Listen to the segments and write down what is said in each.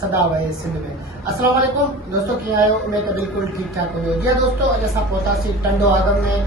सदा वहे सिंध में। अस्सलाम वालेकुम दोस्तों, कीअं आहियो? उमेद आहे बिल्कुलु ठीकु ठाक हुजो। जी दोस्तों, अॼु असां पहुतासीं टंडो आदम में,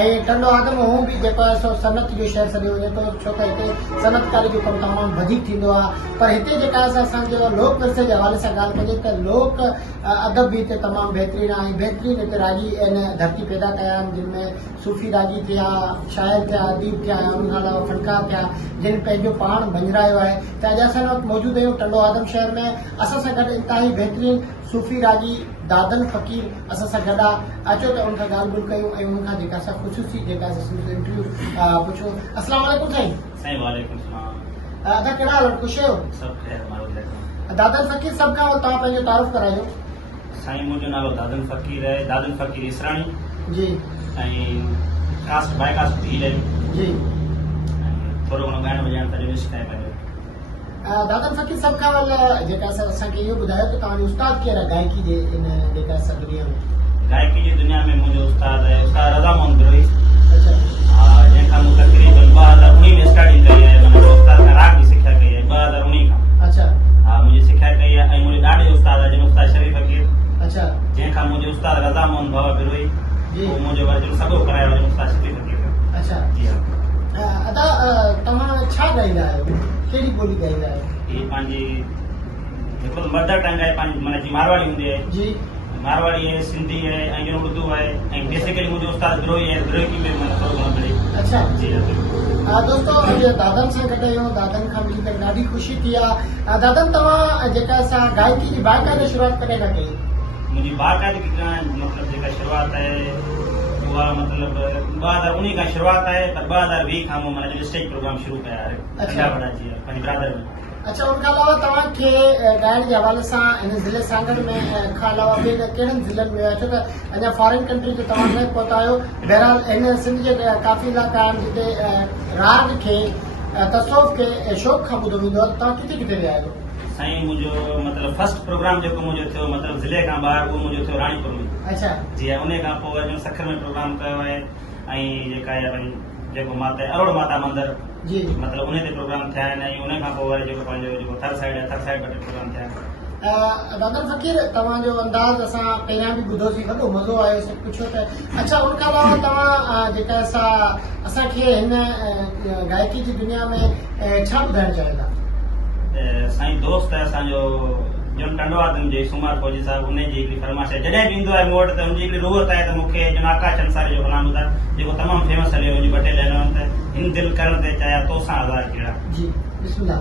ऐं टंडो आदम हूं बि जेको आहे सो सनत जो शहर सॾियो वञे थो, छो त हिते सनतकारी जो कमु तमामु वधीक थींदो आहे। पर हिते जेका आहे असांजो लोक विरसे जे हवाले सां ॻाल्हि कजे त लोक अदब बि हिते तमामु बहितरीनु आहे। बहितरीनु हिते रागी आहिनि, धरती पैदा कया आहिनि, जिन में सूफ़ी रागी थिया, शाइर थिया, अदीब थिया, उन खां अलावा फनकार थिया, जिन पंहिंजो पाण बंजरायो आहे। त अॼु असां वटि मौजूदु आहियूं टंडो आदम शहर में। असां सां गॾु इंतिहाई बहितरीनु सूफ़ी रागी दादन फ़कीर असां सां गॾु आहे। अचो त उनखां ॻाल्हि ॿोल कयूं ऐं उनखां जेका असां ख़ुशूसी जेका इंटरव्यू पुछूं। अस्सलाम वालेकुम साईं। साईं वालेकुम सलाम। अदा कहिड़ा हाल? ख़ुशि आहियो? सभु ख़ैर मारो। दादन फ़कीर सभु खां तव्हां पंहिंजो तारुफ़ करायो। साईं मुंहिंजो नालो दादन फ़कीर आहे, दादन फ़कीर इसराणी जी। ऐं कास्ट बाय कास्ट पीर आहे जी। थोरो घणो ॻाइण वॼाइण त रिश्क आहे पंहिंजो। दादन फ़कीर सभु खां जेका असांखे इहो ॿुधायो त तव्हांजो उस्ताद केरु आहे गायकी जे इन जेका दुनिया में? गायकी जी दुनिया में मुंहिंजो उस्ताद आहे उस्ताद रज़ा मोहम्मद बिरोही। अच्छा। जंहिंखां मूं तक़रीबन 2019 में स्टार्टिंग कई आहे, माना उस्ताद खां राग जी सिखिया कई आहे 2019 खां। अच्छा। मुंहिंजी सिखिया कई आहे। ऐं मुंहिंजे ॾाढे उस्ताद आहे जंहिं उस्ताद शरीफ़ फ़कीर। अच्छा। जंहिंखां मुंहिंजे उस्ताद रज़ा मोहम्मद बाबा बिरोही जी। उहो मुंहिंजो वर्जुल सॻो करायो आहे उस्ताद शरीफ़ फ़कीर। अच्छा जी हा। अदा तव्हां छा ॻाईंदा आहियो? कहिड़ी ॿोली ॻाईंदा आहियो? ये पंहिंजी जेको मदर टंग आहे पंहिंजी माना जी मारवाड़ी हूंदी आहे। जी। मारवाड़ी आहे, सिंधी आहे, ऐं उर्दू आहे, ऐं बेसिकली मुंहिंजो उस्ताद बिरोही आहे। बिरोही में माना थोरो घणो मिले। अच्छा जी दोस्तों, अॼु दादन सां गॾु आहियूं। दादन खां मिली करे ॾाढी ख़ुशी थी आहे। दादन तव्हां जेका असां गायकी जी बाक़ाइदा शुरूआत कॾहिं खां कई? मुंहिंजी बाक़ाइदगी मतिलबु जेका शुरूआत आहे उहा मतिलबु 2019 खां शुरूआत आहे, पर 2020 खां मूं माना स्टेज प्रोग्राम शुरू कया आहे। अच्छा। जी पंहिंजी ब्रादर में। अच्छा, उनखां अलावा तव्हांखे ॻाइण जे हवाले सां हिन ज़िले सांगड़ में खां अलावा ॿियनि कहिड़नि ज़िलनि में छो त अञा फॉरेन कंट्री जो तव्हां न पहुता आहियो। बहरहाल हिन सिंध जे काफ़ी इलाइक़ा आहिनि जिते राग खे तसौफ़ खे शौक़ खां ॿुधो वेंदो आहे। तव्हां किथे किथे विया आहियो? साईं मुंहिंजो मतिलबु फर्स्ट प्रोग्राम जेको मुंहिंजो थियो मतिलबु ज़िले खां ॿाहिरि, उहो मुंहिंजो थियो राणीपुर में। अच्छा। जी उन खां पोइ वरी सखर में प्रोग्राम कयो आहे। ऐं जेका आहे भई जेको माता अरोड़ माता मंदरु जी मतिलबु उन ते प्रोग्राम थिया आहिनि। ऐं उन खां पोइ वरी जेको पंहिंजो जेको थर साइड आहे, थर साइड ॿ टे प्रोग्राम थिया आहिनि। दादन फ़कीर तव्हांजो अंदाज़ असां पहिरियां बि ॿुधोसीं, वॾो मज़ो आयो सभु कुझु त। अच्छा, उनखां अलावा तव्हां जेका असांखे हिन गायकी जी दुनिया में छा ॿुधाइणु चाहियो था? साईं दोस्त आहे असांजो जो टंडो आदम जे सुमार फौजी साहिबु, उन जी हिकिड़ी फरमाइश आहे। जॾहिं बि ईंदो आहे मूं वटि त हुनजी हिकिड़ी ज़रूरत आहे त मूंखे जन आकाश अंसारी जो कलाम ॿुधाए, जेको तमामु फेमस हलियो मुंहिंजी ॿ टे लाइनूं आहिनि त हिन दिलि करण ते चाहिया तोसां हज़ार कहिड़ा। जी बिस्मिल्लाह।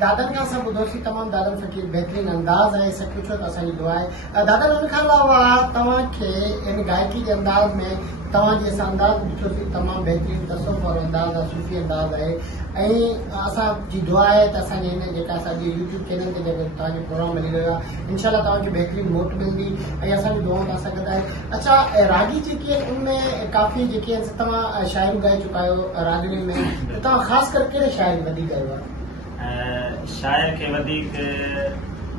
दादन खां असां ॿुधोसीं तमामु दादन फ़कीर बहितरीनु अंदाज़ आहे, सभु कुझु त असांजी दुआ आहे। दादन उन खां अलावा तव्हांखे इन गायकी के अंदाज़ में तव्हांजे असां अंदाज़ ॾिठोसीं तमामु बहितरीनु तसव्वुफ़ वारो अंदाज़ आहे, सूफ़ी अंदाज़ आहे ऐं असांजी दुआ आहे त असांजे हिन जेका असांजी यूट्यूब चैनल ते जेको तव्हांजो प्रोग्राम मिली रहियो आहे इनशाला तव्हांखे बहितरीनु मोट मिलंदी ऐं असांजी दुआऊं तव्हां सां गॾु आहे। अच्छा, रागी जेकी आहिनि उनमें काफ़ी जेकी आहिनि तव्हां शाइरियूं ॻाए चुका आहियो रागिनी में, त तव्हां ख़ासि करे कहिड़े शाइर वधीक ॻायो आहे? शाइर खे वधीक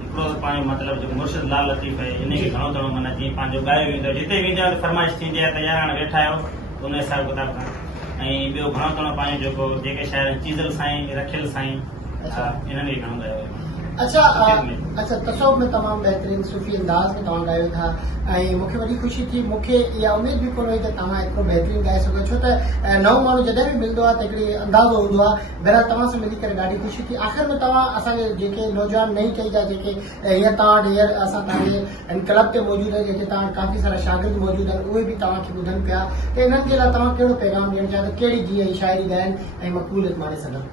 हिकिड़ो त पंहिंजो मतिलबु जेको मुर्शिद लाल लतीफ़ आहे इनखे घणो घणो माना जीअं पंहिंजो ॻायो वेंदो जिते वेंदा फरमाइश थींदी आहे त यार हाणे वेठा आहियो उन हिसाब किताब खां ऐं ॿियो घणो घणो पंहिंजो जेको जेके शाइर चीज़ल साईं रखियल साईं इन्हनि खे घणो ॻायो आहे। अच्छा, तसव्वुफ़ में तमामु बहितरीनु सूफ़ी अंदाज़ में तव्हां ॻायो था ऐं मूंखे वॾी ख़ुशी थी, मूंखे इहा उमेद बि कोन हुई त तव्हां एतिरो बहितरीनु ॻाए सघो, छो त नओं माण्हू जॾहिं बि मिलंदो आहे त हिकिड़ी अंदाज़ो हूंदो आहे। बहरहाल तव्हां सां मिली करे ॾाढी ख़ुशी थी। आख़िर में तव्हां असांजे जेके नौजवान नई टही जा जेके हींअर तव्हां वटि हींअर असां तव्हांजे क्लब ते मौजूदु आहियूं, जेके तव्हां काफ़ी सारा शागिर्द मौजूदु आहिनि, उहे बि तव्हांखे ॿुधनि पिया त इन्हनि जे लाइ तव्हां कहिड़ो पैगाम ॾियणु चाहियो, कहिड़ी जीअं शाइरी ॻाइनि ऐं मक़बूलियत माणे सघनि?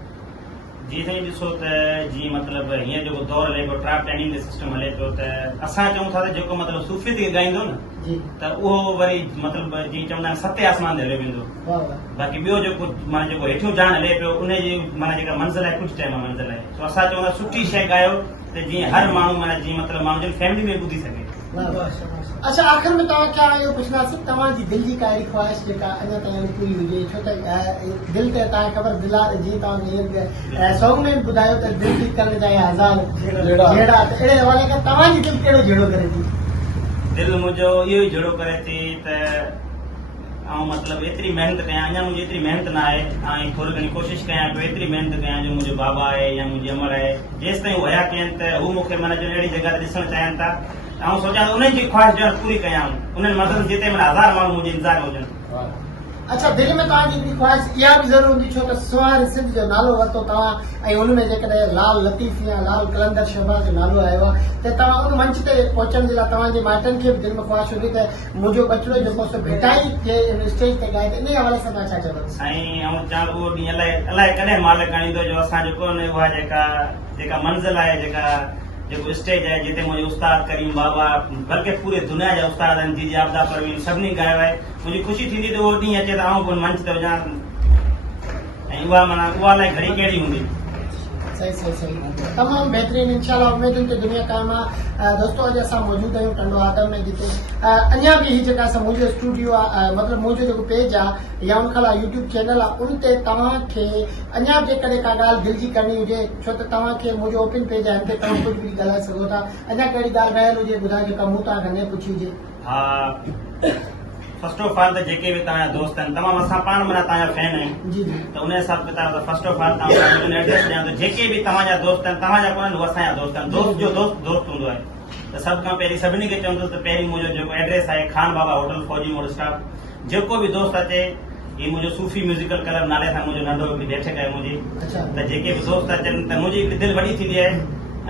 जी साईं, ॾिसो त जीअं मतिलबु हीअं जेको दौरु हले पियो ट्रैप ट्रेनिंग जो सिस्टम हले पियो त असां चऊं था त जेको मतिलबु सूफ़ी ते ॻाईंदो न त उहो वरी मतिलबु जीअं चवंदा आहिनि सते आसमान ते हलियो वेंदो। बाक़ी ॿियो जेको माना जेको हेठियों जान हले पियो उनजी माना जेका मंज़िल आहे कुझु टाइम मंज़िल आहे, तो असां चवंदा सुठी शइ ॻायो त जीअं हर माण्हू माना जीअं मतिलबु माण्हू जन फैमिली में ॿुधी सघे। अच्छा, आख़िर में तव्हां क्या इहो पुछंदासीं तव्हांजी दिलि जी काहिड़ी ख़्वाहिश जेका अञा ताईं पूरी हुजे, छो त दिलि ते तव्हांखे ख़बर दिल आहे जीअं तव्हां सॉन्ग में ॿुधायो त दिलि की करण जा हज़ार जहिड़ा, त अहिड़े हवाले खां तव्हांजी दिलि कहिड़ो जहिड़ो करे थी? दिलि मुंहिंजो इहो ई जहिड़ो करे थी त ऐं मतिलबु एतिरी महिनत कयां, अञा मुंहिंजी एतिरी महिनत न आहे ऐं थोरी घणी कोशिशि कयां पियो एतिरी महिनत कयां जो मुंहिंजो बाबा आहे या मुंहिंजी अमर आहे जेसि ताईं हू हयाती आहिनि त हू मूंखे माना जो अहिड़ी जॻह ते ॾिसणु चाहिनि था ऐं सोचां त उन्हनि जी ख़्वाहिश जो पूरी कयां, उन्हनि मदद जिते माना हज़ार माण्हू मुंहिंजे इंतज़ार हुजनि। अच्छा, दिलि में तव्हांजी हिकिड़ी ख़्वाहिश इहा बि ज़रूरु हूंदी, छो त सुवार सिंध जो नालो वरितो तव्हां ऐं हुनमें जेकॾहिं लाल लतीफ़ या लाल कलंदर शहबाज़ जो नालो आयो आहे त तव्हां उन मंच ते पहुचण जे लाइ तव्हांजे माइटनि खे बि दिलि में ख़्वाहिश हूंदी त मुंहिंजो बचिड़ो जेको सो भेटाई जे स्टेज ते ॻाए, त इन हवाले सां तव्हां छा चवंदा? साईं ऐं चवां उहो ॾींहुं अलाए कॾहिं मालिक आणींदो जो असां जेको उहा जेका मंज़िल आहे जेको स्टेज आहे जिते मुंहिंजे उस्ताद करीम बाबा बल्कि पूरे दुनिया जा उस्ताद आहिनि, दीदी आपदा परवीन सभिनी ॻायो आहे, मुंहिंजी ख़ुशी थींदी त उहो ॾींहुं अचे त आऊं बि मंच ते वञा ऐं उहा माना उहा अलाए घड़ी कहिड़ी हूंदी। सही तमामु बहितरीनु इंशाल्लाह उमेदुनि ते दुनिया क़ाइम आहे। दोस्तो अॼु असां मौजूदु आहियूं टंडो आदम में, जिते अञा बि हीअ जेका असां मुंहिंजो स्टूडियो आहे मतिलबु मुंहिंजो जेको पेज आहे या उन खां अलावा यूट्यूब चैनल आहे उन ते तव्हांखे अञा जेकॾहिं का ॻाल्हि दिलि जी करणी हुजे, छो त तव्हांखे मुंहिंजो ओपन पेज आहे, हिन ते तव्हां कुझु बि ॻाल्हाए सघो था, अञा कहिड़ी ॻाल्हि रहियल हुजे ॿुधाए जेका मूं तव्हांखे न पुछी हुजे? हा, फर्स्ट ऑफ ऑल त जेके बि तव्हांजा दोस्त आहिनि तमामु असां पाण माना तव्हांजा फैन आहियूं त उन हिसाब किताब फर्स्ट ऑफ ऑल तव्हां एड्रेस ॾियां त जेके बि तव्हांजा दोस्त आहिनि तव्हांजा कोन आहिनि उहे असांजा दोस्त आहिनि, दोस्त जो दोस्त हूंदो आहे त सभ खां पहिरीं सभिनी खे चवंदुसि त पहिरीं मुंहिंजो जेको एड्रेस आहे खान बाबा होटल फौजी मोड़ स्टाफ, जेको बि दोस्त अचे ही मुंहिंजो सूफ़ी म्यूज़िकल क्लब नाले सां मुंहिंजो नंढो हिकिड़ी बैठक आहे मुंहिंजी, त जेके बि दोस्त अचनि त मुंहिंजी हिकिड़ी दिलि वॾी थींदी आहे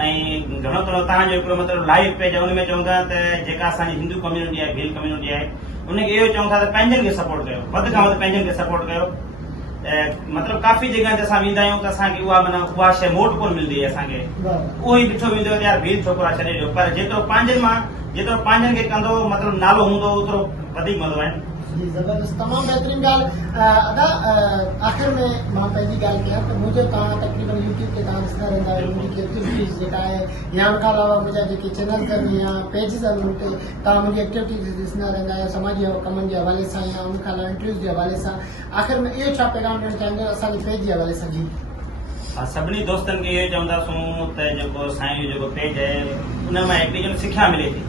ऐं घणो घणो तव्हांजो हिकिड़ो मतिलबु लाइव पेज आहे उनमें चवंदा त जेका असांजी हिंदू कम्युनिटी आहे भील कम्युनिटी आहे उनखे इहो चऊं था त पंहिंजनि खे सपोर्ट कयो, वधि खां वधि पंहिंजनि खे सपोर्ट कयो। मतिलबु काफ़ी जॻह ते असां वेंदा आहियूं त असांखे उहा शइ मोट कोन मिलंदी आहे, असांखे उहो ई ॾिठो वेंदो आहे यार भील छोकिरा छॾे ॾियो, पर जेतिरो पंहिंजनि खे कंदो मतिलबु नालो हूंदो ओतिरो वधीक मज़ो आहे। जी ज़बरदस्त, तमामु बहितरीनु ॻाल्हि। अदा आख़िर में मां पंहिंजी ॻाल्हि कयां त मुंहिंजो तव्हां तक़रीबन यूट्यूब ते तव्हां ॾिसंदा रहंदा आहियो, मुंहिंजी एक्टिविटीज़ जेका आहे या उन खां अलावा मुंहिंजा जेके चैनल्स आहिनि या पेजिस आहिनि उन ते तव्हां मुंहिंजी एक्टिविटीज़ ॾिसंदा रहंदा आहियो समाजी कमनि जे हवाले सां या उन खां अलावा इंटरव्यूज़ जे हवाले सां। आख़िर में इहो छा पैगाम ॾियणु चाहींदो असांजे पेज जे हवाले सां? जी सभिनी दोस्तनि खे इहो चवंदासूं त जेको साईं जो जेको पेज आहे उन मां हिकिड़ी सिख्या मिले थी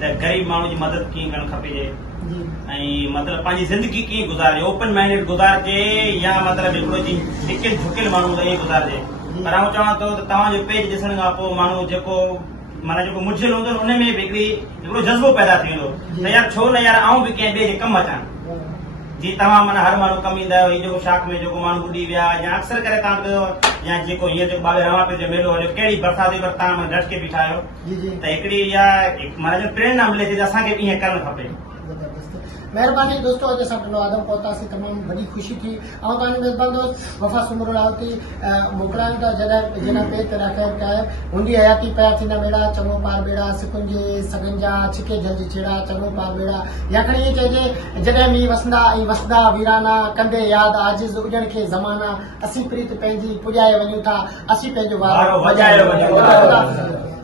त ग़रीब माण्हू जी मदद कीअं करणु खपे ऐं मतिलबु पंहिंजी ज़िंदगी कीअं गुज़ारे, ओपन माइंडेड गुज़ारिजे या मतिलबु हिकिड़ो जी टिकियल झुकियल माण्हू ईअं गुज़ारिजे। पर आउं चवां थो त तव्हांजो पेज ॾिसण खां पोइ माण्हू जेको माना जेको मुझियल हूंदो उन में बि हिकिड़ो जज़्बो पैदा थी वेंदो त यार छो न यार आउं बि कंहिं ॿिए जे कमु अचां। जी तव्हां माना हर माण्हू कमु ईंदा आहियो, हीअ जेको शाख में जेको माण्हू ॿुॾी विया या अक्सर करे तव्हां कयो या जेको हीअं जेको ॿाहिरि रवापे जो मेलो हलियो कहिड़ी बरसाती पर तव्हां डट के बीठा आहियो त हिकिड़ी इहा माना जो प्रेरणा मिले थी त असांखे बि ईअं करणु खपे। ज़बरदस्त महिरबानी दोस्तों अॼु असां टंडो आदम पहुतासीं तमामु वॾी ख़ुशी थी ऐं तव्हांजो मेज़बान दोस्त वफ़ा सुमर लाहौती मोकिलायूं था जॾहिं जिन पेर ते राखियो क़ाइर हूंदी हयाती पिया थींदा बेड़ा चङो पार बेड़ा सिकुंजे सगंजा छिके जल जी छेड़ा चङो पार बेड़ा या खणी ईअं चइजे जॾहिं मींहं वसंदा ऐं वसंदा वीराना कंदे यादि आजिज़ उजण खे ज़माना असीं प्रीत पंहिंजी पुॼाए वञूं था असीं पंहिंजो वारो वॼाए वञूं था।